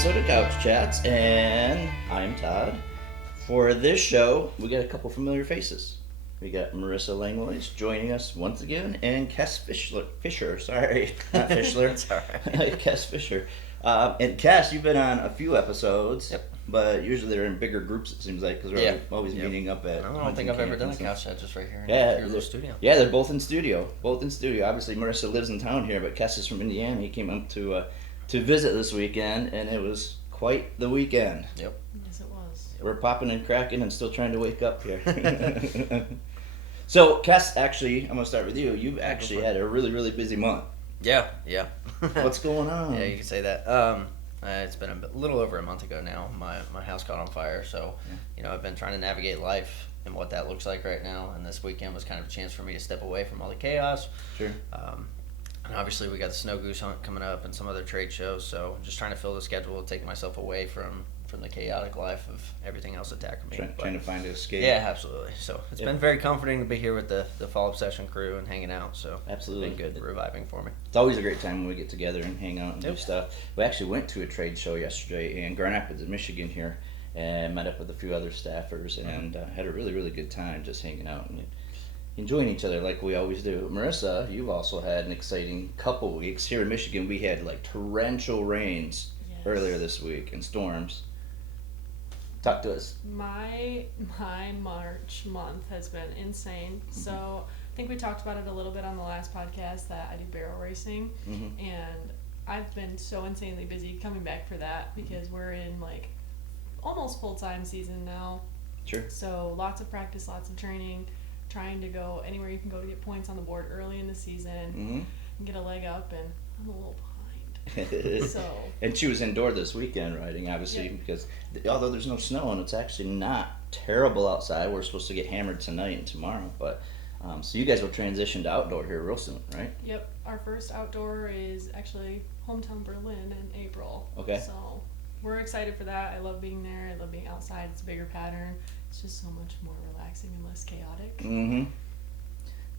episode of Couch Chats, and I'm Todd. For this show, we got a couple familiar faces. We got Marissa Langlois joining us once again, and Kess Fisher, sorry, not Fischler. It's all right. Kess Fisher. And Kess, you've been on a few episodes, Yep. But usually they're in bigger groups, it seems like, because we're always meeting up at... I don't think I've ever done a couch chat just right here in your little studio. Yeah, they're both in studio. Obviously, Marissa lives in town here, but Kess is from Indiana. He came up to visit this weekend, and it was quite the weekend. Yep. Yes, it was. We're popping and cracking and still trying to wake up here. So, Kess, actually, I'm going to start with you. You've actually had a really, really busy month. Yeah. What's going on? Yeah, you can say that. It's been a little over a month ago now. My house caught on fire, so I've been trying to navigate life and what that looks like right now. And this weekend was kind of a chance for me to step away from all the chaos. Sure. And obviously we got the snow goose hunt coming up and some other trade shows. So just trying to fill the schedule, take myself away from the chaotic life of everything else attacking me. Trying to find an escape. Yeah, absolutely. So it's been very comforting to be here with the Fall Obsession crew and hanging out. So absolutely, it's been good, reviving for me. It's always a great time when we get together and hang out and do stuff. We actually went to a trade show yesterday in Grand Rapids, Michigan here, and met up with a few other staffers and had a really, really good time just hanging out and enjoying each other like we always do. Marissa, you've also had an exciting couple weeks. Here in Michigan, we had like torrential rains earlier this week and storms. Talk to us. My March month has been insane. So I think we talked about it a little bit on the last podcast that I do barrel racing, and I've been so insanely busy coming back for that because we're in like almost full-time season now. Sure. So lots of practice, lots of training, trying to go anywhere you can go to get points on the board early in the season and get a leg up, and I'm a little behind. So. And she was indoor this weekend riding, obviously, because although there's no snow and it's actually not terrible outside, we're supposed to get hammered tonight and tomorrow. But so you guys will transition to outdoor here real soon, right? Yep. Our first outdoor is actually hometown Berlin in April. Okay. So we're excited for that. I love being there. I love being outside. It's a bigger pattern. It's just so much more relaxing and less chaotic.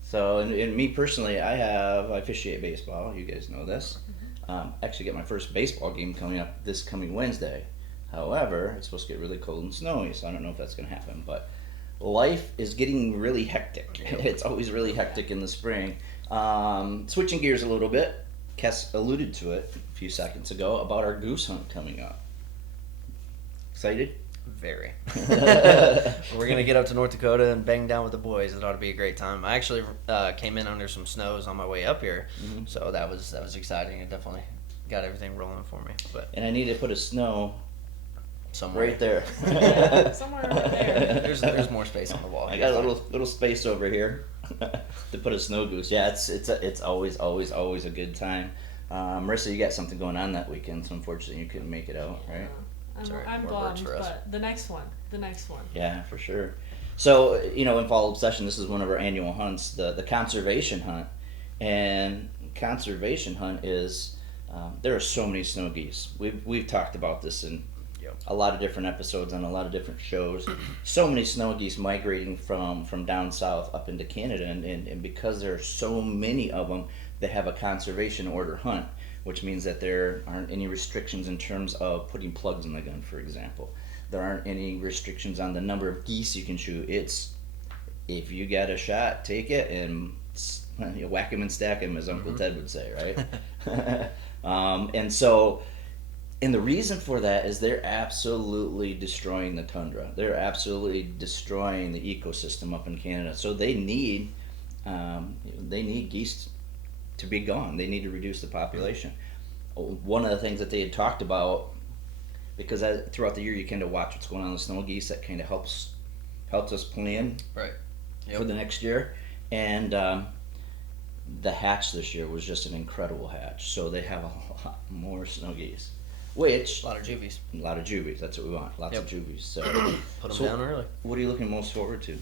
So, and me personally, I officiate baseball. You guys know this. Actually get my first baseball game coming up this coming Wednesday. However, it's supposed to get really cold and snowy, so I don't know if that's going to happen. But life is getting really hectic. It's always really hectic in the spring. Switching gears a little bit, Kess alluded to it a few seconds ago about our goose hunt coming up. Excited? Very. We're going to get up to North Dakota and bang down with the boys. It ought to be a great time. I actually came in under some snows on my way up here, so that was exciting. It definitely got everything rolling for me. And I need to put a snow somewhere right there. Somewhere right there. There's more space on the wall. I got a little space over here to put a snow goose. Yeah, it's always a good time. Marissa, you got something going on that weekend, so unfortunately you couldn't make it out, right? I'm bummed, but the next one. Yeah, for sure. So, in Fall Obsession, this is one of our annual hunts, the conservation hunt. And conservation hunt is, there are so many snow geese. We've talked about this in a lot of different episodes on a lot of different shows. So many snow geese migrating from down south up into Canada. And because there are so many of them, they have a conservation order hunt, which means that there aren't any restrictions in terms of putting plugs in the gun, for example. There aren't any restrictions on the number of geese you can shoot. It's, if you got a shot, take it and whack them and stack them, as Uncle Ted would say, right? And the reason for that is they're absolutely destroying the tundra. They're absolutely destroying the ecosystem up in Canada. So they need geese to be gone. They need to reduce the population. One of the things that they had talked about, because throughout the year you kind of watch what's going on with snow geese, that kind of helps us plan for the next year. And the hatch this year was just an incredible hatch. So they have a lot more snow geese. Which a lot of juvies. That's what we want. Lots of juvies. So put them down early. What are you looking most forward to?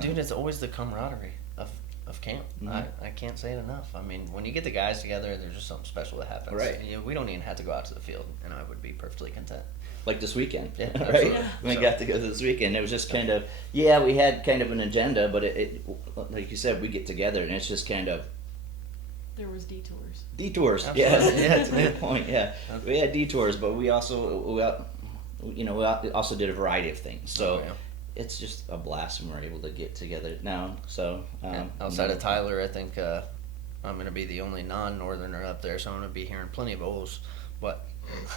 Dude, it's always the camaraderie of camp. I can't say it enough. I mean, when you get the guys together, there's just something special that happens. Right. We don't even have to go out to the field, and I would be perfectly content. Like this weekend, right? Yeah. When we got together this weekend, it was just kind of, we had kind of an agenda, but it like you said, we get together and it's just kind of There was detours. Detours. Absolutely. Yeah, that's a good point. Yeah, we had detours, but we also we also did a variety of things. So it's just a blast when we're able to get together now. So outside of Tyler, I think I'm going to be the only non-northerner up there, so I'm going to be hearing plenty of O's. But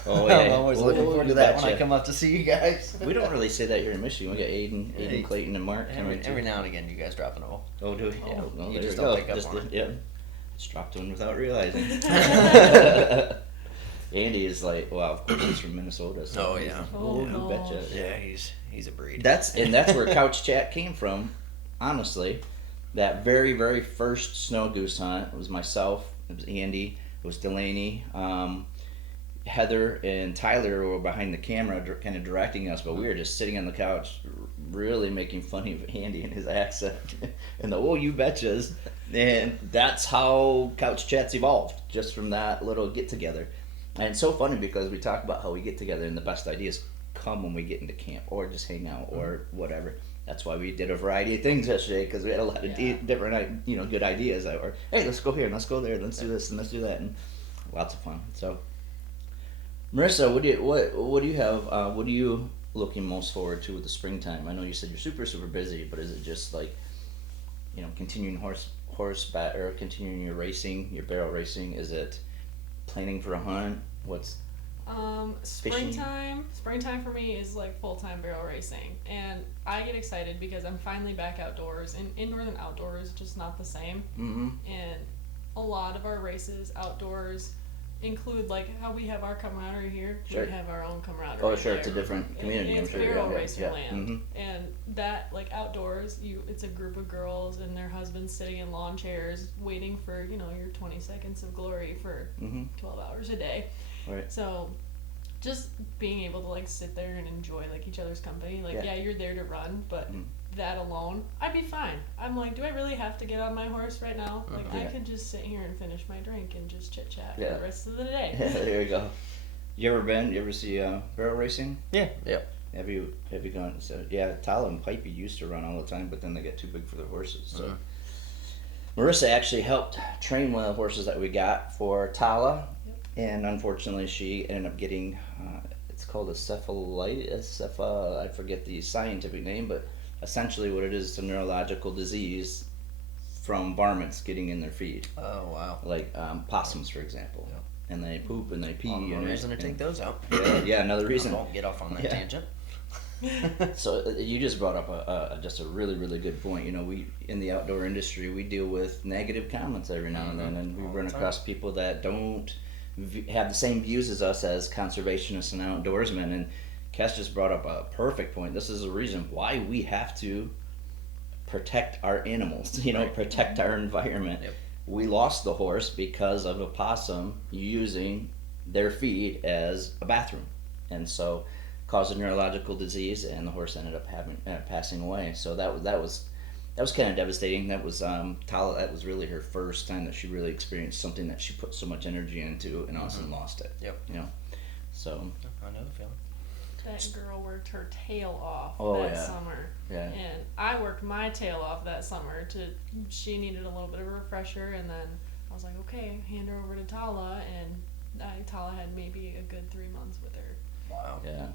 oh yeah, I'm always looking forward to that when I betcha. come up to see you guys. We don't really say that here in Michigan. We got Aiden, Clayton, and Mark. Every now and again, you guys drop an O. Oh, do we? Oh, Yeah, well, you there just we don't go. pick up on it. Yeah, just dropped one without realizing. Andy is like, well, of course he's from Minnesota. So Oh, yeah. Oh, Oh, you betcha. Yeah, he's a breed. That's where Couch Chat came from. Honestly, that very very first snow goose hunt, it was myself, it was Andy, it was Delaney, Heather and Tyler were behind the camera, kind of directing us, but we were just sitting on the couch, really making fun of Andy and his accent, and the "oh you betchas," and that's how Couch Chats evolved, just from that little get together. And it's so funny because we talk about how we get together, and the best ideas come when we get into camp or just hang out or whatever. That's why we did a variety of things yesterday, because we had a lot of different, good ideas that were, hey, let's go here and let's go there, and let's do this and let's do that, and lots of fun. So, Marissa, what do you have? What are you looking most forward to with the springtime? I know you said you're super busy, but is it just like, continuing horseback or continuing your racing, your barrel racing? Is it planning for a hunt? What's springtime for me is like full-time barrel racing, and I get excited because I'm finally back outdoors, and indoors and outdoors just not the same. And a lot of our races outdoors include like how we have our camaraderie here. Sure. We have our own camaraderie. Oh, sure, there. it's a different community. And I'm it's sure. barrel Yeah, racer yeah. land, and that like outdoors, it's a group of girls and their husbands sitting in lawn chairs waiting for your 20 seconds of glory for 12 hours a day. Right. So just being able to like sit there and enjoy like each other's company, like you're there to run, but that alone, I'd be fine. I'm like, do I really have to get on my horse right now? Like I could just sit here and finish my drink and just chit chat for the rest of the day. Yeah, there you go. You ever see barrel racing? Yeah. Yep. Have you gone? So yeah, Tyler and Pipey used to run all the time, but then they got too big for their horses. So Marissa actually helped train one of the horses that we got for Tala, and unfortunately she ended up getting it's called a cephalitis. I forget the scientific name, but essentially what it is a neurological disease from varmints getting in their feed. Oh wow! Like possums, for example, and they poop and they pee. One reason to take those out. Yeah, another reason. I won't get off on that tangent. So you just brought up just a really really good point. We in the outdoor industry we deal with negative comments every now and then, and we run across people that don't have the same views as us as conservationists and outdoorsmen. And Kess just brought up a perfect point. This is the reason why we have to protect our animals. Protect our environment. Yep. We lost the horse because of a possum using their feed as a bathroom, and so caused a neurological disease, and the horse ended up passing away. So that was kind of devastating. That was Tala. That was really her first time that she really experienced something that she put so much energy into, and also lost it. Yep. So I know the feeling. That girl worked her tail off that summer. Yeah. And I worked my tail off that summer. She needed a little bit of a refresher, and then I was like, okay, hand her over to Tala, and Tala had maybe a good 3 months with her. Wow. Yeah.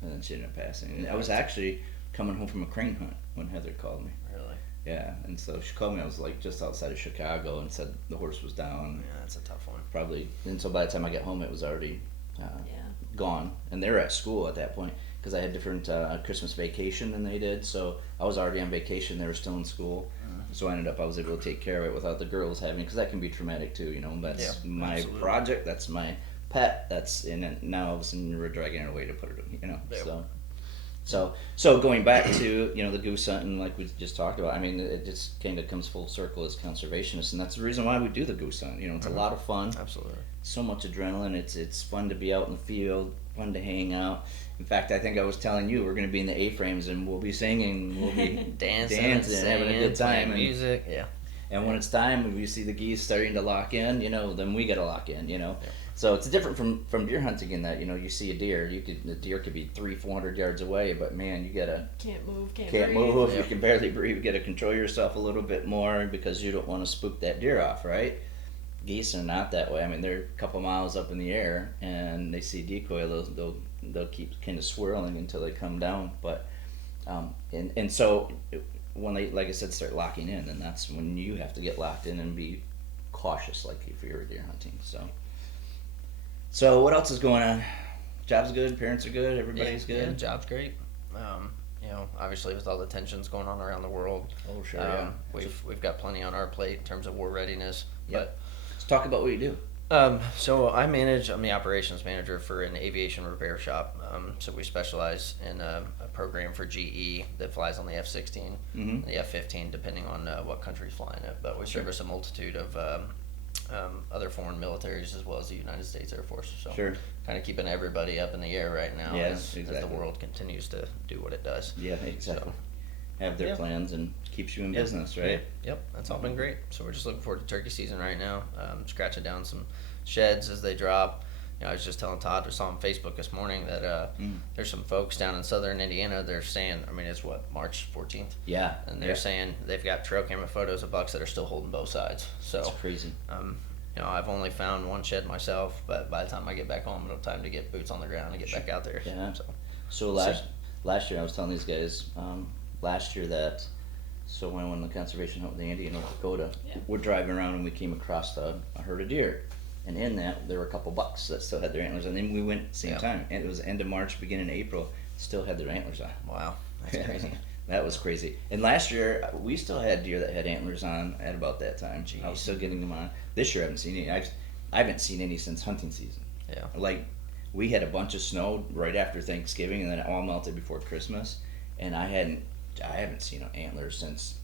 And then she ended up passing. And I was actually coming home from a crane hunt when Heather called me. Really? Yeah, and so she called me. I was like just outside of Chicago, and said the horse was down. Yeah, that's a tough one. Probably, and so by the time I got home, it was already gone. And they were at school at that point because I had different Christmas vacation than they did. So I was already on vacation. They were still in school. So I was able to take care of it without the girls having, because that can be traumatic too. That's my project. That's my pet. That's in it. Now all of a sudden we're dragging it away to put it. Yep. So going back to the goose hunting, like we just talked about. I mean, it just kind of comes full circle as conservationists, and that's the reason why we do the goose hunt. It's a lot of fun. Absolutely. So much adrenaline. It's fun to be out in the field, fun to hang out. In fact, I think I was telling you we're going to be in the A-frames and we'll be singing, we'll be dancing, and having a good time, and music. Yeah. And when it's time, when we see the geese starting to lock in, then we got to lock in. So it's different from deer hunting in that you see a deer, the deer could be 300-400 yards away, but man, you gotta can't move. Yep. You can barely breathe. You gotta control yourself a little bit more because you don't want to spook that deer off, right? Geese are not that way. I mean, they're a couple miles up in the air, and they see decoy. They'll keep kind of swirling until they come down. But and so when they, like I said, start locking in, then that's when you have to get locked in and be cautious, like if you're deer hunting. So what else is going on? Job's good. Parents are good. Everybody's good. Yeah, job's great. Obviously with all the tensions going on around the world. Oh sure. Yeah. We've got plenty on our plate in terms of war readiness. Yep. Let's talk about what you do. So I'm the operations manager for an aviation repair shop. So we specialize in a program for GE that flies on the F-16, the F-15, depending on what country's flying it. But we service a multitude of other foreign militaries as well as the United States Air Force. So kind of keeping everybody up in the air right now as the world continues to do what it does. Yeah, exactly. Have their plans and keeps you in business, right? Yep, that's all been great. So we're just looking forward to turkey season right now. Scratching down some sheds as they drop. I was just telling Todd, we saw on Facebook this morning that there's some folks down in southern Indiana. They're saying, it's March 14th. Yeah. And they're saying they've got trail camera photos of bucks that are still holding both sides. So that's crazy. I've only found one shed myself, but by the time I get back home, it'll have time to get boots on the ground and get back out there. Yeah. So last year I was telling these guys last year that when I went on the conservation hunt with Andy in North Dakota, we're driving around and we came across a herd of deer. And in that, there were a couple bucks that still had their antlers on. And then we went at the same time. And it was end of March, beginning of April, still had their antlers on. Wow, that's crazy. That was crazy. And last year, we still had deer that had antlers on at about that time. Jeez. I was still getting them on. This year, I haven't seen any. I haven't seen any since hunting season. Yeah. Like, we had a bunch of snow right after Thanksgiving, and then it all melted before Christmas. And I haven't seen antlers since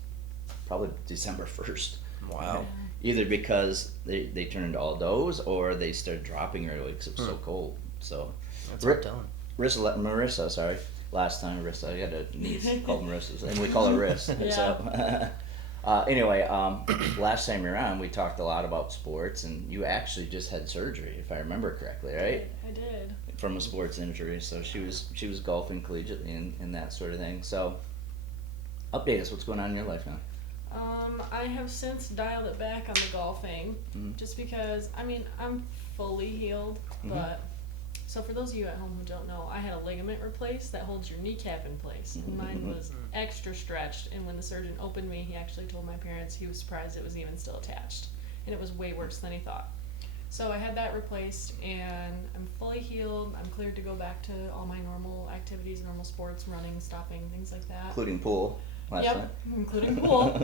probably December 1st. Wow. Either because they turned into all does or they started dropping early because it was so cold. So that's what I'm telling. Marissa, sorry. Last time Marissa, I got a niece called Marissa, and we call her Riss. Yeah. So anyway, last time you were on, we talked a lot about sports, and you actually just had surgery, if I remember correctly, right? I did. From a sports injury, so she was golfing collegiately and that sort of thing. So update us, what's going on in your life now? I have since dialed it back on the golfing, just because, I'm fully healed, but, so for those of you at home who don't know, I had a ligament replaced that holds your kneecap in place, and mine was extra stretched, and when the surgeon opened me, he actually told my parents he was surprised it was even still attached, and it was way worse than he thought. So I had that replaced, and I'm fully healed. I'm cleared to go back to all my normal activities, normal sports, running, stopping, things like that. Including pool. Including pool.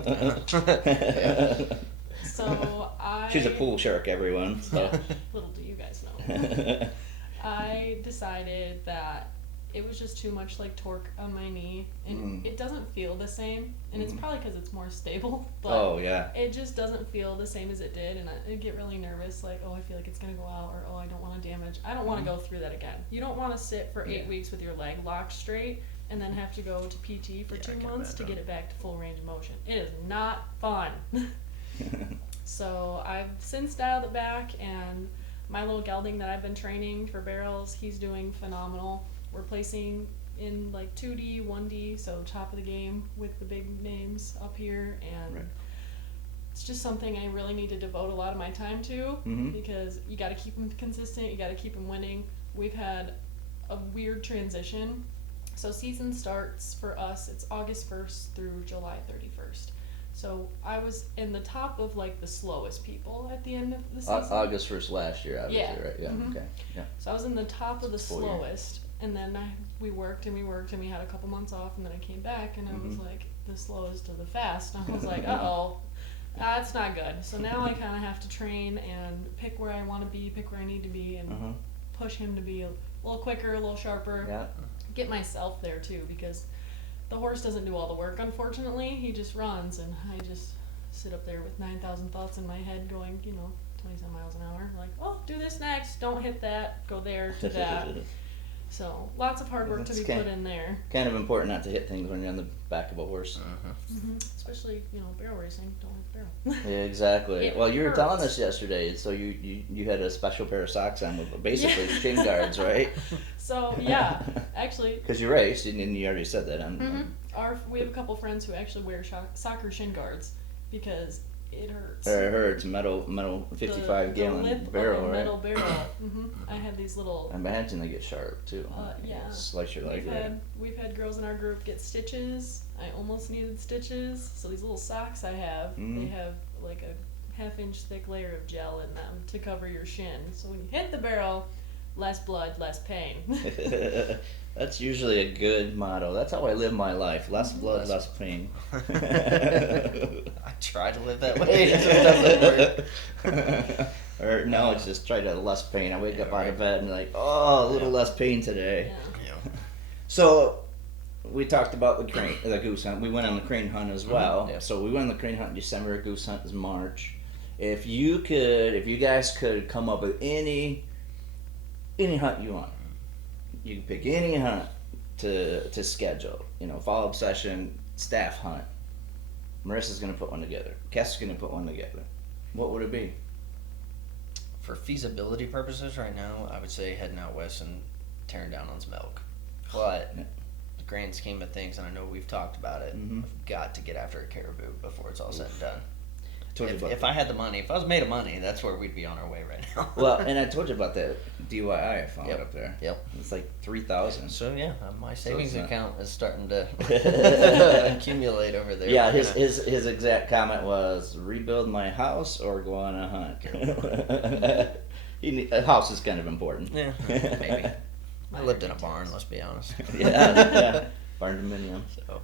So She's a pool shark, everyone. So. Little do you guys know. I decided that it was just too much torque on my knee, and it doesn't feel the same, and it's probably because it's more stable, but it just doesn't feel the same as it did, and I get really nervous, I feel like it's going to go out, or I don't want to damage. I don't want to go through that again. You don't want to sit for 8 weeks with your leg locked straight and then have to go to PT for 2 months to get it back to full range of motion. It is not fun. So I've since dialed it back, and my little gelding that I've been training for barrels, he's doing phenomenal. We're placing in 2D, 1D, so top of the game with the big names up here, and it's just something I really need to devote a lot of my time to, because you got to keep them consistent, you got to keep them winning. We've had a weird transition. So season starts for us, it's August 1st through July 31st. So I was in the top of the slowest people at the end of the season. August 1st last year, obviously, right? Yeah, okay. Yeah. So I was in the top of the slowest, and then we worked and we had a couple months off, and then I came back, and I was the slowest of the fast, and I was uh-oh, that's not good. So now I kind of have to train and pick where I want to be, pick where I need to be, and push him to be a little quicker, a little sharper. Yeah. Get myself there too, because the horse doesn't do all the work, unfortunately. He just runs, and I just sit up there with 9,000 thoughts in my head going, 20-some miles an hour, do this next, don't hit that, go there to that. So lots of hard work to be put in there. Kind of important not to hit things when you're on the back of a horse. Especially, barrel racing, don't hit the barrel. Yeah, exactly. It well, you were hurts. telling us yesterday, so you had a special pair of socks on with basically shin guards, right? So, yeah, actually. Because you raced, and you already said that. We have a couple friends who actually wear soccer shin guards, because It hurts. It hurts. Metal 55 the gallon lip barrel, of a right? metal barrel. I had these little. I imagine they get sharp too. Yeah. Slice your leg. We've had girls in our group get stitches. I almost needed stitches. So these little socks I have, they have like a half-inch thick layer of gel in them to cover your shin. So when you hit the barrel, less blood, less pain. That's usually a good motto. That's how I live my life. Less blood, less pain. I try to live that way. It just doesn't work. Or no, it's just try to less pain. I wake up out of right. bed and like, oh, a little less pain today. Yeah. Yeah. So we talked about the goose hunt. We went on the crane hunt as well. Yeah. So we went on the crane hunt in December. Goose hunt is March. If you guys could come up with any hunt you want, you can pick any hunt to schedule. Follow-up session, staff hunt. Marissa's gonna put one together. Kess is gonna put one together. What would it be? For feasibility purposes right now, I would say heading out west and tearing down on some elk. But the grand scheme of things, and I know we've talked about it, I've got to get after a caribou before it's all said and done. If I had the money, if I was made of money, that's where we'd be on our way right now. Well, and I told you about that DIY I found up there. Yep. It's like 3,000. So yeah, my savings it's not- account is starting to accumulate over there. Yeah, We're his exact comment was rebuild my house or go on a hunt. A house is kind of important. Yeah, maybe. I lived in a barn. Let's be honest. yeah, barn dominium. So,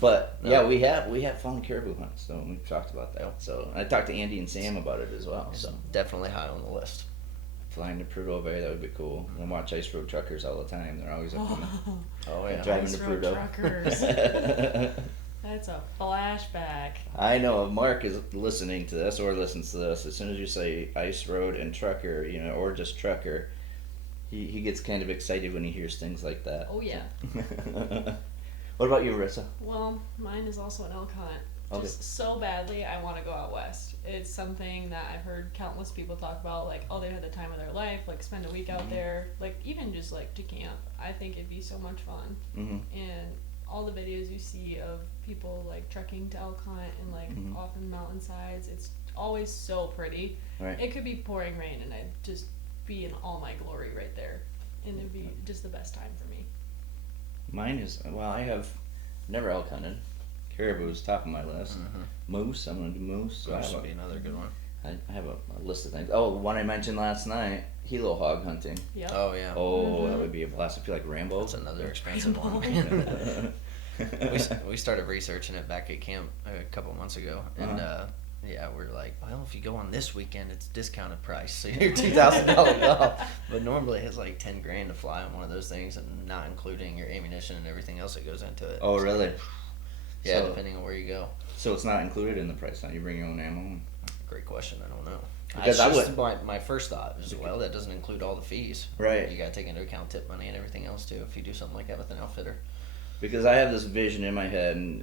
But No. yeah, we have found caribou hunts, so we've talked about that. So I talked to Andy and Sam about it as well. it's So definitely high on the list. flying to Prudhoe Bay, that would be cool. I watch ice road truckers all the time. They're always up Oh yeah. driving Ice to road Prudhoe. truckers. That's a flashback. I know if Mark is listening to this or listens to this, as soon as you say ice road and trucker, or just trucker, he gets kind of excited when he hears things like that. Oh yeah. What about you, Marissa? Well, mine is also an elk hunt. Okay. Just so badly, I want to go out west. It's something that I've heard countless people talk about, like, oh, they've had the time of their life, like, spend a week out there, like, even just, like, to camp. I think it'd be so much fun. And all the videos you see of people, like, trekking to elk hunt and, like, off in the mountainsides, it's always so pretty. Right. It could be pouring rain, and I'd just be in all my glory right there. And it'd be just the best time for me. Mine is, I have never elk hunted. Caribou is top of my list. Moose, I'm going to do moose. So That would be another good one. I have a list of things. Oh, one I mentioned last night, helo hog hunting. Yep. Oh yeah. Oh, that would be a blast. I feel like Rambo. That's another expensive one. we started researching it back at camp a couple months ago, and yeah, we're like, well, if you go on this weekend, it's discounted price, so you're $2,000 off. But normally it's like $10,000 to fly on one of those things, and not including your ammunition and everything else that goes into it. Oh, really? Yeah, So- depending on where you go. So it's not included in the price now. You bring your own ammo. Great question. I don't know. Because That's I just my first thought is, well, that doesn't include all the fees. Right. You got to take into account tip money and everything else too if you do something like that with an outfitter. Because I have this vision in my head, and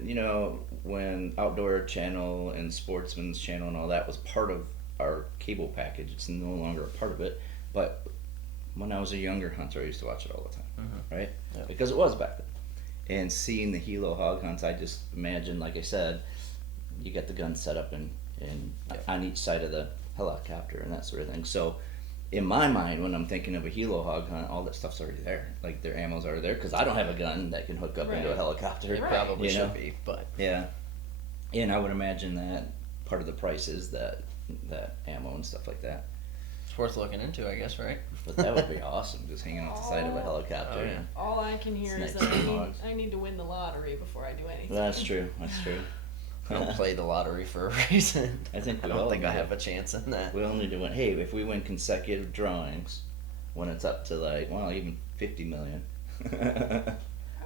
when Outdoor Channel and Sportsman's Channel and all that was part of our cable package, it's no longer a part of it. But when I was a younger hunter, I used to watch it all the time, right? Yeah. Because it was back then. And seeing the helo hog hunts, I just imagine, like I said, you got the gun set up and on each side of the helicopter and that sort of thing. So in my mind, when I'm thinking of a helo hog hunt, all that stuff's already there. Like their ammo's already there because I don't have a gun that can hook up into a Right. helicopter. Right. Probably You know? should be, but Yeah, and I would imagine that part of the price is that ammo and stuff like that. it's worth looking into, I guess, right? But that would be awesome, just hanging off the side of a helicopter. Oh, yeah. All I can hear It's is nice that to hogs. I need to win the lottery before I do anything. That's true. That's true. I don't play the lottery for a reason. I think I we don't all think I do. have a chance in that. We all need to win. Hey, if we win consecutive drawings, when it's up to even 50 million. I'd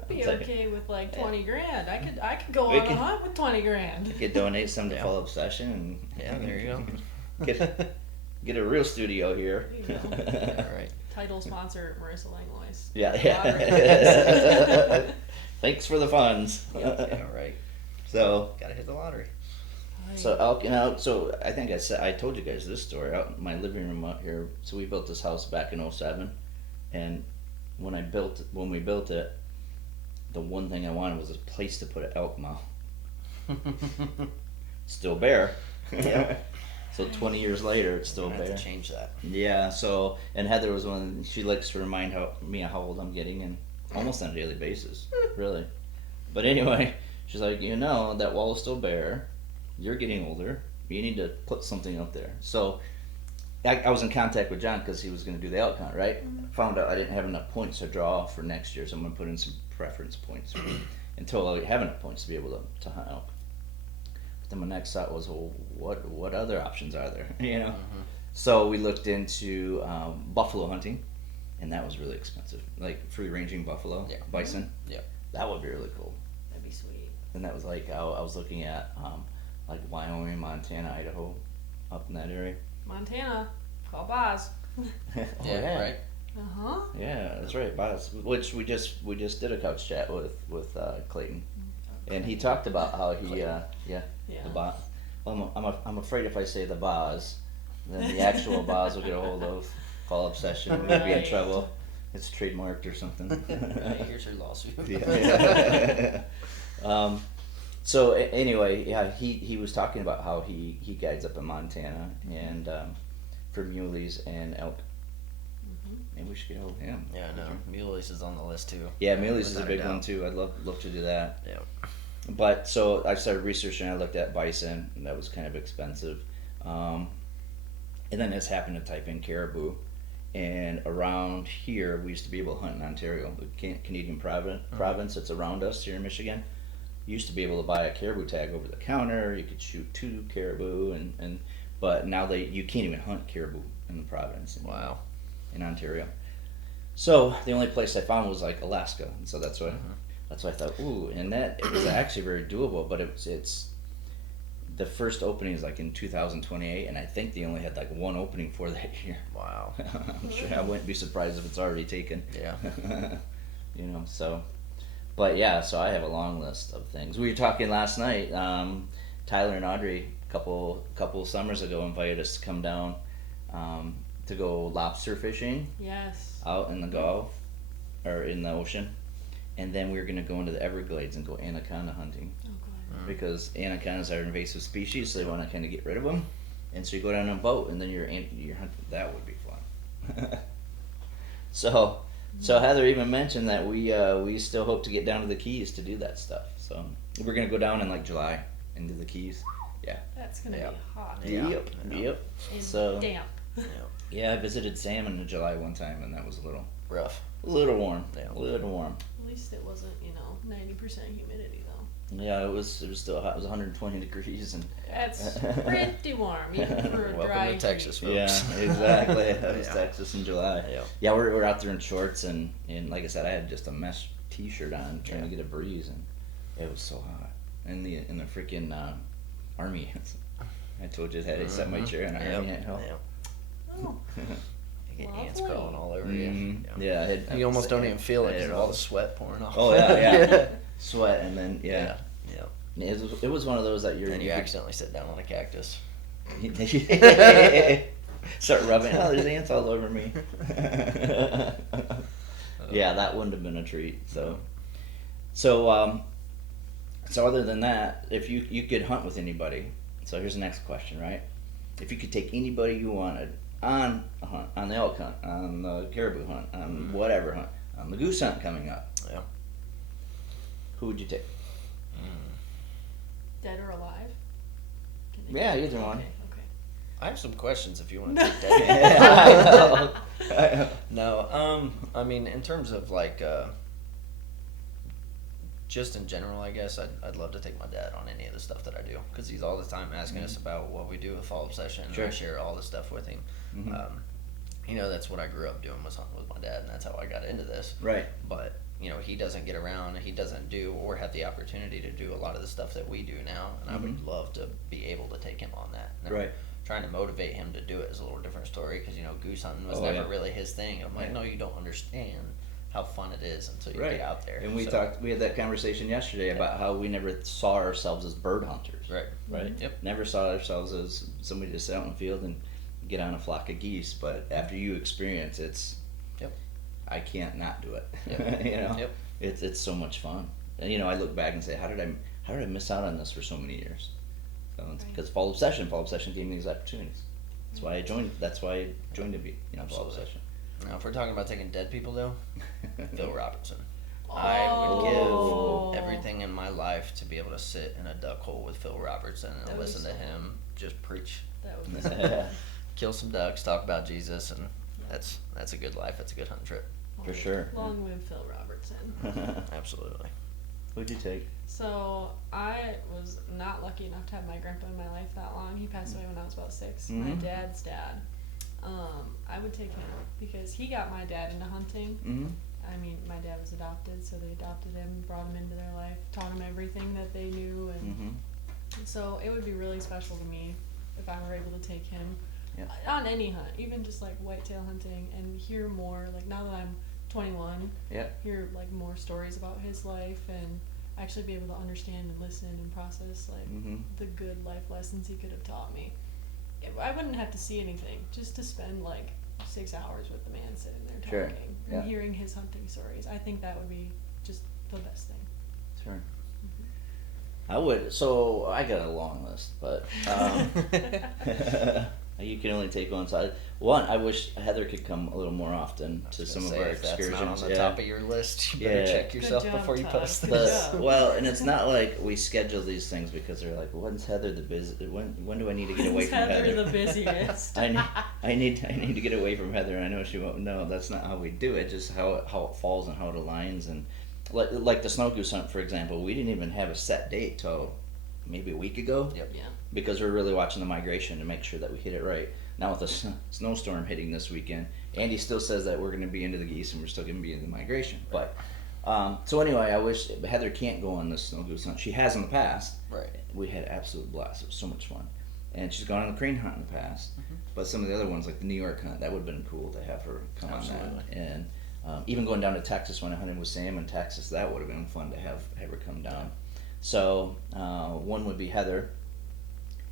be It's like- okay with like 20 grand. I could go We on could- a hunt with 20 grand. You could donate some to Yeah. Follow Up Session Yeah, there you go. and get a real studio here. There you go. All right. Title sponsor Marissa Langlois. Yeah, Lottery. yeah. Thanks for the funds. Yeah, right. So, Gotta hit the lottery. so I think I told you guys this story out in my living room out here. So we built this house back in '07, and when we built it, the one thing I wanted was a place to put an elk mount. Still bare. Yep. So 20 years later, it's still We're gonna bear. have to change that. Yeah. So, and Heather was one. She likes to remind me how old I'm getting, and almost on a daily basis, really. But anyway, she's like, that wall is still bare. You're getting older. You need to put something up there. So, I was in contact with John because he was going to do the elk hunt, right? Found out I didn't have enough points to draw for next year, so I'm going to put in some preference points until I have enough points to be able to hunt elk. But then my next thought was, well, what other options are there? So we looked into buffalo hunting, and that was really expensive. Like free ranging buffalo, bison. Yeah. That would be really cool. That'd be sweet. And that was like I was looking at like Wyoming, Montana, Idaho, up in that area. Montana, call Boz. Yeah, right. Yeah, that's right, Boz. Which we just did a couch chat with Clayton, and he talked about how he the Boz. Well, I'm afraid if I say the Boz, then the actual Boz will get a hold of Fall Obsession and we'll be in trouble. It's trademarked or something. Here's your lawsuit. Yeah. So anyway, yeah, he was talking about how he guides up in Montana and for muleys and elk. Maybe we should get hold of him. Yeah, I know. Muleys is on the list too. Yeah, muleys is a Without big doubt. one too. I'd love to do that. Yeah. But so I started researching. I looked at bison, and that was kind of expensive. And then I just happened to type in caribou, and around here we used to be able to hunt in Ontario, the Canadian province that's around us here in Michigan. You used to be able to buy a caribou tag over the counter. You could shoot 2 caribou, but now you can't even hunt caribou in the province. Wow. In Ontario. So the only place I found was like Alaska, and so that's why I thought, ooh, and that it was actually very doable. But it's the first opening is like in 2028, and I think they only had like one opening for that year. Wow. I'm sure I wouldn't be surprised if it's already taken. Yeah. So. But yeah, so I have a long list of things. We were talking last night. Tyler and Audrey, a couple summers ago, invited us to come down to go lobster fishing. Yes. Out in the Gulf or in the ocean, and then we were gonna go into the Everglades and go anaconda hunting Oh god. because anacondas are invasive species, so they want to kind of get rid of them. And so you go down on a boat, and then you're hunting. That would be fun. So Heather even mentioned that we still hope to get down to the Keys to do that stuff. So we're gonna go down in like July into the Keys. Yeah. That's gonna be hot. Yeah. Yep. And So damp. yeah, I visited Sam in July one time, and that was a little Rough. warm. Yeah. A little warm. At least it wasn't, 90% humidity though. Yeah, it was still hot. It was 120 degrees and That's pretty warm, even for a Welcome dry to Texas, heat. folks. yeah, exactly. That was Yeah. Texas in July. Yeah. Yeah, we're out there in shorts and like I said, I had just a mesh T-shirt on trying to Yeah. get a breeze, and it was so hot. In the freaking army, I told you I had to set my chair in an army ant hill. Yep. Oh, You get ants Lovely. crawling all over Mhm. you. Yeah, I had, You almost don't even feel it I had because of all the sweat pouring off. Oh yeah, sweat, and then Yeah. it was one of those that you're And you accidentally sit down on a cactus. start rubbing. Oh, there's ants all over me. Yeah, that wouldn't have been a treat. So other than that, if you could hunt with anybody. So here's the next question, right? If you could take anybody you wanted on a hunt, on the elk hunt, on the caribou hunt, on whatever hunt, on the goose hunt coming up, Yeah. who would you take? dead or alive? Can they Yeah, be- either one. Okay. I have some questions if you want to No. take that. I know. No, I mean, in terms of like, just in general, I guess I'd love to take my dad on any of the stuff that I do because he's all the time asking us about what we do with Fall Obsession. And Sure. I share all the stuff with him. Mhm. That's what I grew up doing was hunting with my dad, and that's how I got into this. Right. But he doesn't get around, he doesn't do or have the opportunity to do a lot of the stuff that we do now, and I would love to be able to take him on that. Now, Right. trying to motivate him to do it is a little different story because goose hunting was Oh, never yeah. really his thing. I'm like, Yeah. no, you don't understand how fun it is until you Right. get out there. And we So, had that conversation yesterday about how we never saw ourselves as bird hunters. Right. Right? Yep. Never saw ourselves as somebody to sit out in the field and get on a flock of geese. But after you experience it's Yep. I can't not do it. Yep. Yep. It's so much fun. And I look back and say, how did I miss out on this for so many years? because Fall Obsession gave me these opportunities. That's why I joined. That's why I joined to be, Fall Absolutely. Obsession. Now, if we're talking about taking dead people, though, Phil Robertson. Oh. I would give everything in my life to be able to sit in a duck hole with Phil Robertson and That would listen be to so him just preach, That would be so Yeah, kill some ducks, talk about Jesus, and that's a good life. That's a good hunting trip. for sure. Long live Phil Robertson. Absolutely. Who'd you take? So I was not lucky enough to have my grandpa in my life that long. He passed away when I was about 6. My Mhm. dad's dad. I would take him because he got my dad into hunting. Mm-hmm. I mean, my dad was adopted, so they adopted him, brought him into their life, taught him everything that they knew, and Mm-hmm. so it would be really special to me if I were able to take him Yeah. on any hunt, even just like whitetail hunting, and hear more. Like now that I'm 21, Yeah. hear like more stories about his life and actually be able to understand and listen and process like Mm-hmm. the good life lessons he could have taught me. I wouldn't have to see anything, just to spend like 6 hours with the man sitting there Sure, talking yeah. and hearing his hunting stories. I think that would be just the best thing. Sure. I would. So I got a long list, but you can only take one. So I wish Heather could come a little more often to some of our If that's excursions. not on the top of your list, you better Yeah. check yourself Good job, before you Todd. post Good this. job. Well, and it's not like we schedule these things because they're like, when's Heather the busy? When do I need to get away from Heather Heather? the busiest. I need to get away from Heather. I know she won't. No, that's not how we do it. Just how it falls and how it aligns. And like the snow goose hunt, for example, we didn't even have a set date till maybe a week ago. Yep. Yeah. Because we're really watching the migration to make sure that we hit it right. Now with the snowstorm hitting this weekend, Andy still says that we're going to be into the geese and we're still going to be in the migration. But so anyway, I wish Heather can't go on this snow goose hunt. She has in the past. Right. We had absolute blast. It was so much fun. And she's gone on the crane hunt in the past. Mhm. But some of the other ones, like the New York hunt, that would have been cool to have her come on Absolutely. that. And even going down to Texas when I hunted with Sam in Texas, that would have been fun to have her come down. So one would be Heather.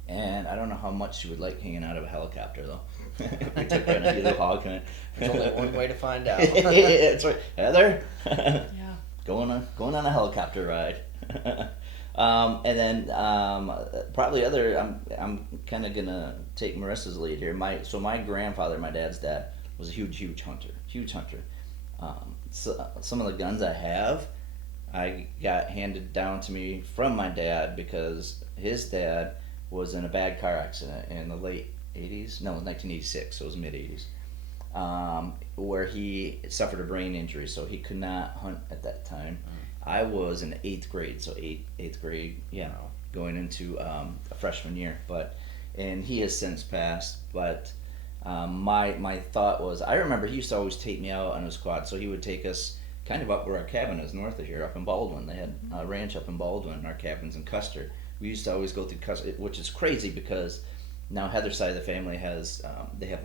And I don't know how much she would like hanging out of a helicopter, though. We took her on a little hog hunt. There's only one way to find out. That's right, Heather. Yeah. Going on a helicopter ride. And then probably I'm kind of gonna take Marissa's lead here. My grandfather, my dad's dad, was a huge hunter. So some of the guns I have, I got handed down to me from my dad because his dad was in a bad car accident in the late 80s. No, 1986. So it was mid 80s. Where he suffered a brain injury, so he could not hunt at that time. I was in 8th grade, so eighth grade, yeah, going into a freshman year. And he has since passed. But my thought was, I remember he used to always take me out on his quad, so he would take us kind of up where our cabin is north of here, up in Baldwin. They had a ranch up in Baldwin, our cabin's in Custer. We used to always go through Custer, which is crazy because now Heather's side of the family has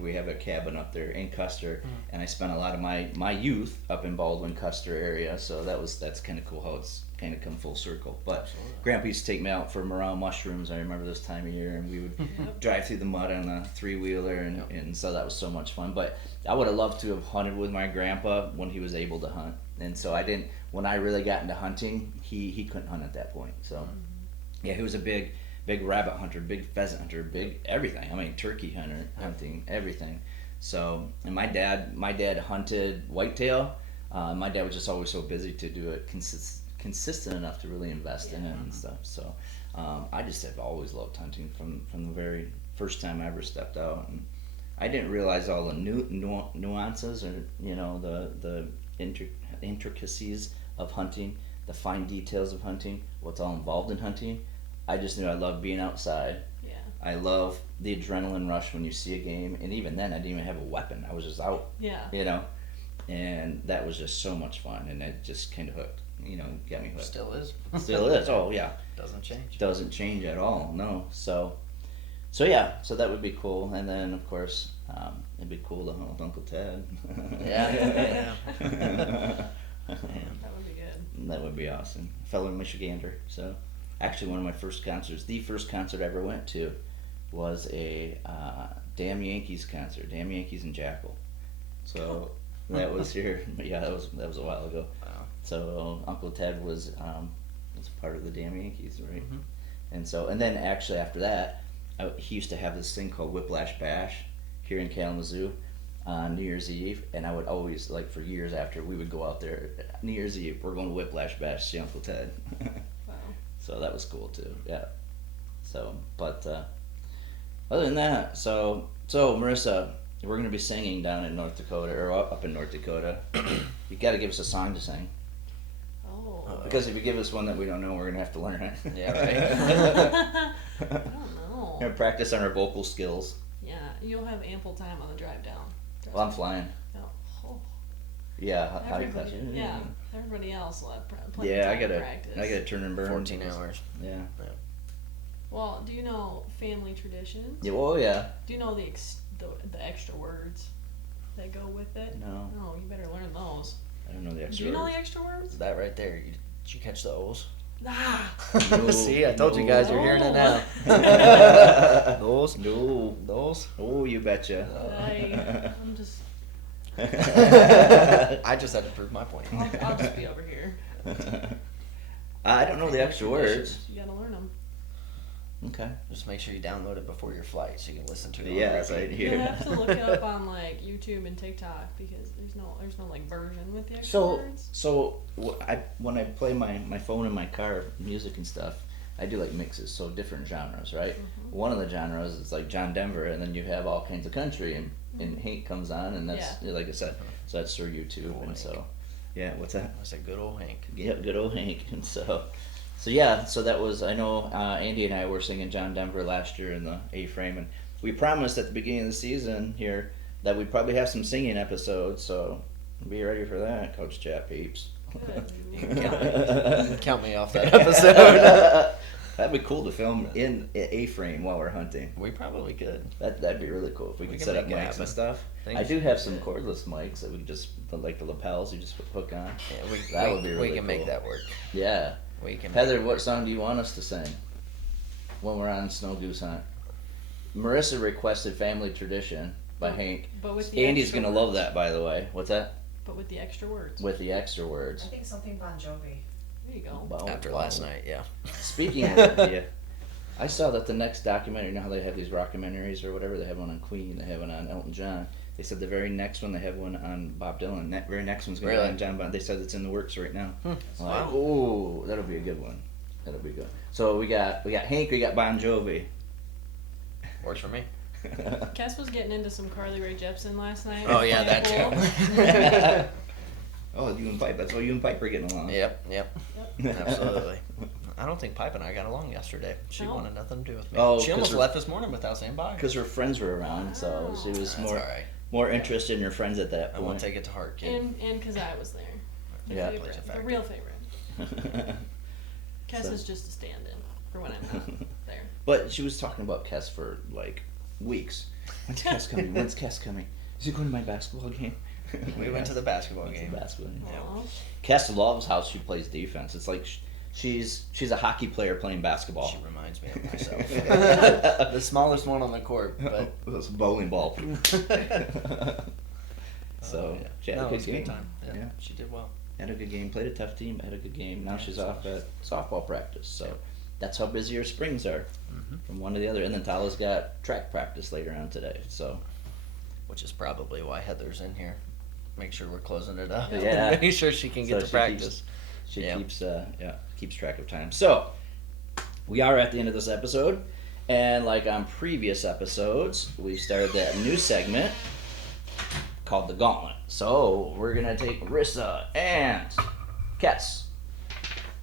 we have a cabin up there in Custer, and I spent a lot of my youth up in Baldwin, Custer area. So that's kind of cool how it's kind of come full circle. But Absolutely. Grandpa used to take me out for morel mushrooms. I remember this time of year, and we would drive through the mud on a 3-wheeler, and so that was so much fun. But I would have loved to have hunted with my grandpa when he was able to hunt, and so I didn't. When I really got into hunting, he couldn't hunt at that point. So yeah, he was a big rabbit hunter, big pheasant hunter, big everything. I mean, turkey hunting, everything. So, and my dad hunted whitetail. My dad was just always so busy to do it consistent enough to really invest in it and stuff. So, I just have always loved hunting from the very first time I ever stepped out. And I didn't realize all the nuances or the intricacies of hunting, the fine details of hunting, what's all involved in hunting. I just knew I loved being outside. Yeah. I love the adrenaline rush when you see a game, and even then I didn't even have a weapon. I was just out. Yeah. And that was just so much fun, and it just kind of hooked. Got me hooked. Still is. Still is. Oh yeah. Doesn't change. Doesn't change at all. No. So yeah. So that would be cool, and then of course it'd be cool to hunt with Uncle Ted. Yeah. That would be good. That would be awesome. Fellow Michigander. So. Actually, one of my first concerts, the first concert I ever went to, was a Damn Yankees concert, Damn Yankees and Jackal. So that was here. Yeah, that was a while ago. Wow. So Uncle Ted was part of the Damn Yankees, right? Mhm. And then actually after that, he used to have this thing called Whiplash Bash here in Kalamazoo on New Year's Eve, and I would always, like, for years after, we would go out there, New Year's Eve, we're going to Whiplash Bash, see Uncle Ted. Wow. So that was cool too, yeah. So, but other than that, so Marissa, we're going to be singing down in North Dakota, or up in North Dakota. You got to give us a song to sing. Oh. Because if you give us one that we don't know, we're going to have to learn it. Yeah, right. I don't know. We're gonna practice on our vocal skills. Yeah, you'll have ample time on the drive down. Well, I'm flying. Oh. Yeah, how you Everybody, touch it? yeah. Everybody else will have plenty Yeah, of time to practice. I gotta turn and burn. 14 hours. Yeah. Well, do you know family traditions? Yeah. Oh yeah. Do you know the extra words that go with it? No. No, you better learn those. I don't know the Do extra you know words. the extra words? That right there. Did you catch the O's? Ah. No, See, I told you guys you're hearing it now. Those? No. Those? Oh, you betcha. I'm just. I just had to prove my point. I'll just be over here. I don't know the extra words. You gotta learn them. Okay. Just make sure you download it before your flight so you can listen to it. Yeah, on that's repeat. right You here. have to look it up on like YouTube and TikTok because there's no like version with the extra So, words. when I play my phone in my car, music and stuff, I do like mixes, so different genres, right? Mm-hmm. One of the genres is like John Denver, and then you have all kinds of country, and Hank comes on, and that's like I said, so that's through YouTube, and Hank. so yeah, what's that? I said good old Hank. Yep, good old Hank, and so yeah, so that was, I know Andy and I were singing John Denver last year in the A-frame, and we promised at the beginning of the season here that we'd probably have some singing episodes, so be ready for that, Coach Chat peeps. Good. Count me off that episode. That'd be cool to film in A-frame while we're hunting. We probably could. That'd be really cool if we could can set up make it mics happen. and stuff. Things I do have some yeah. cordless mics that we could just, like the lapels you just hook on. Yeah, That would be really we can cool. make that work. Yeah. We can. Heather, make it what work. song do you want us to sing when we're on snow goose hunt? Marissa requested "Family Tradition" by Hank. But with the Andy's extra gonna love words. that, by the way. What's that? But with the extra words. With the extra words. I think something Bon Jovi. There you go. Wow. After last night, yeah. Speaking of yeah, I saw that the next documentary. You know how they have these rockumentaries or whatever? They have one on Queen. They have one on Elton John. They said the very next one they have one on Bob Dylan. That very next one's gonna Really? be on John Bon. They said it's in the works right now. I'm like, Wow. oh, that'll be a good one. That'll be good. So we got Hank. We got Bon Jovi. Works for me. Kess was getting into some Carly Rae Jepsen last night. Oh, yeah, that too. Oh, you and Pipe. That's why you and Pipe are getting along. Yep. Absolutely. I don't think Pipe and I got along yesterday. She No? wanted nothing to do with me. Oh, she 'cause almost her- left this morning without saying bye. Because her friends were around, so she was That's more all right. more interested in her friends at that I won't point. take it to heart, kid. And because I was there. The Yeah. favorite, Plays a the factor. real favorite. Kess So- is just a stand-in for when I'm not there. But she was talking about Kess for like weeks. When's Kess coming? When's Kess coming? Is he going to my basketball game? We went to the basketball Went to game. the basketball game. Aw. Kess loves how she plays defense. It's like she's a hockey player playing basketball. She reminds me of myself. The smallest one on the court, but It's a bowling ball. So yeah. she had No, a it good was a game. good time. Yeah, Yeah. she did well. Had a good game. Played a tough team. Had a good game. Now she's off at softball practice. So that's how busy her springs are, from one to the other. And then Tala's got track practice later on today. So Which is probably why Heather's in here. Make sure we're closing it up. Yeah. Make sure she can So get to she practice. She Yeah. keeps track of time. So we are at the end of this episode, and like on previous episodes, we started that new segment called the Gauntlet. So we're gonna take Marissa and Kess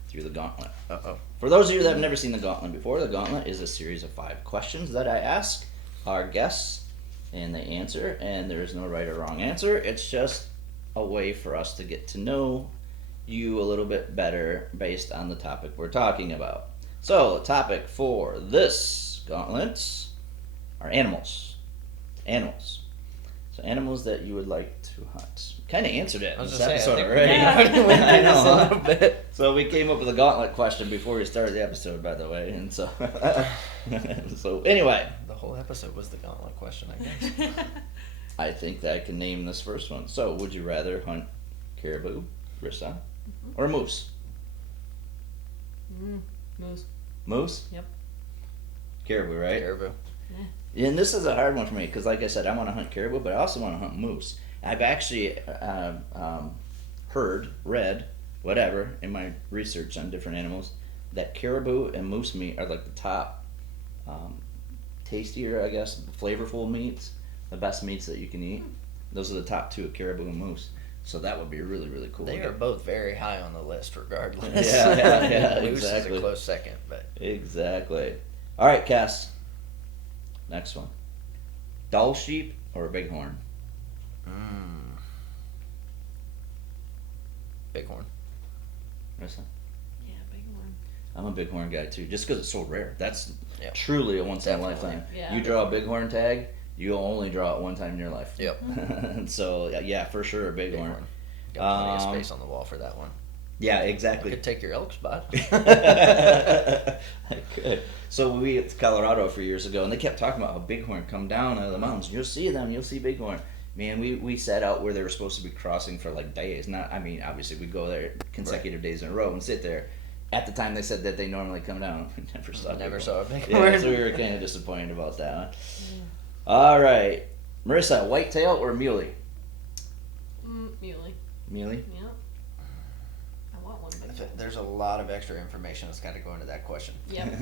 through the Gauntlet. Uh-oh. For those of you that have never seen the Gauntlet before, the Gauntlet is a series of 5 questions that I ask our guests, and they answer, and there is no right or wrong answer. It's just a way for us to get to know you a little bit better based on the topic we're talking about. So, the topic for this Gauntlet are animals. Animals. So, animals that you would like to hunt. Kind of answered it I in was this just saying, episode I think already. Yeah. we went I through this know. a little bit. So we came up with a gauntlet question before we started the episode, by the way, and so so anyway, The whole episode was the gauntlet question, I guess. I think that I can name this first one. So, would you rather hunt caribou, Marissa, or moose? Moose. Moose? Yep. Caribou, right? Caribou. And this is a hard one for me because, like I said, I want to hunt caribou, but I also want to hunt moose. I've actually read, whatever, in my research on different animals, that caribou and moose meat are like the top tastier, I guess, flavorful meats, the best meats that you can eat. Those are the top two, caribou and moose. So that would be really, really cool. They are both very high on the list, regardless. Yeah, Moose exactly. is a close second, but Exactly. All right, Kess. Next one. Dull sheep or bighorn? bighorn. Marissa? Yeah, big one. I'm a bighorn guy too, just because it's so rare. That's Yep. truly a once in a Definitely. lifetime. Yeah. You draw a bighorn tag, you'll only draw it one time in your life. Yep. So yeah, for sure, a bighorn. Bighorn. Got plenty of Um, space on the wall for that one. Yeah, I exactly. could take your elk spot. I could. So we went to Colorado a few years ago, and they kept talking about how bighorn come down out of the mountains. You'll see them. You'll see bighorn. Man, we sat out where they were supposed to be crossing for like days. Not, I mean, obviously we go there consecutive days in a row and sit there. At the time they said that they normally come down, we never saw. Never bighorn. saw a bighorn. Yeah, so we were kind of disappointed about that. All right, Marissa, whitetail or muley? Muley. Muley. Yeah. I want one big one. There's a lot of extra information that's got to go into that question. Yep.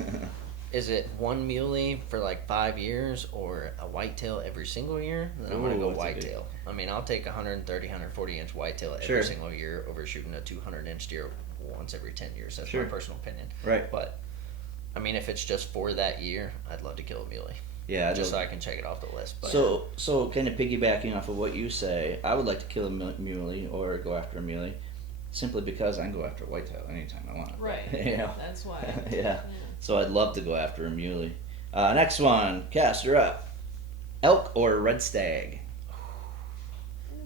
Is it one muley for like 5 years or a whitetail every single year? Then I'm going to Ooh, go that's a big- whitetail. I mean, I'll take 130, 140 inch whitetail every Sure. single year over shooting a 200 inch deer once every 10 years. That's Sure. my personal opinion. Right. But, I mean, if it's just for that year, I'd love to kill a muley. Yeah. Just so I can check it off the list. But So kind of piggybacking off of what you say, I would like to kill a muley or go after a muley, simply because I can go after a whitetail anytime I want. Right. You know? That's why. Yeah. So I'd love to go after a muley. Next one, Kess, you're up. Elk or red stag?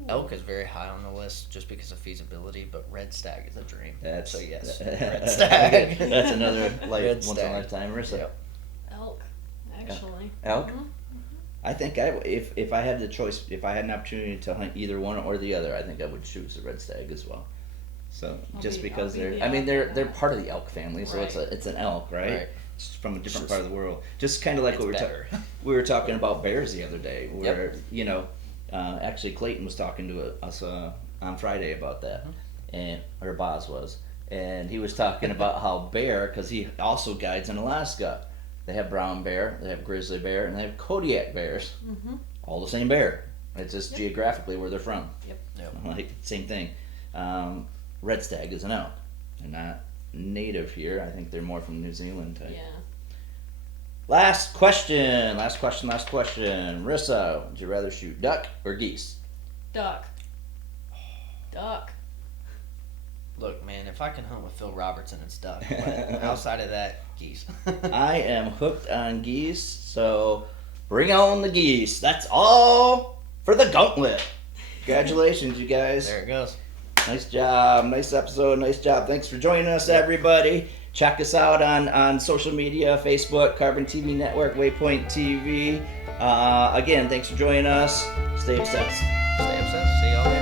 elk is very high on the list just because of feasibility, but red stag is a dream. That's So yes, red red stag. That's another Red once in a stag. lifetime. Marissa. Yep. Elk, actually. Elk. Mhm. I think if I had the choice, if I had an opportunity to hunt either one or the other, I think I would choose the red stag as well. So just because I'll be they're, the I mean, elk they're on they're that. part of the elk family, so Right. it's an elk, right? Right. It's from a different It's part of the world. Just kind of like what It's we better. we were talking about bears the other day, where actually Clayton was talking to us on Friday about that, and or Boz was, and he was talking about how bear, because he also guides in Alaska. They have brown bear, they have grizzly bear, and they have Kodiak bears. Mhm. All the same bear. It's just geographically where they're from. Yep. Like same thing. Red stag is an elk. They're not native here. I think they're more from New Zealand type. Yeah. Last question. Marissa, would you rather shoot duck or geese? Duck. Duck. Look, man, if I can hunt with Phil Robertson, it's duck. But outside of that, geese. I am hooked on geese, so bring on the geese. That's all for the gauntlet. Congratulations, you guys. There it goes. Nice job. Nice episode. Nice job. Thanks for joining us, everybody. Check us out on social media, Facebook, Carbon TV Network, Waypoint TV. Again, thanks for joining us. Stay obsessed. Stay obsessed. See y'all later.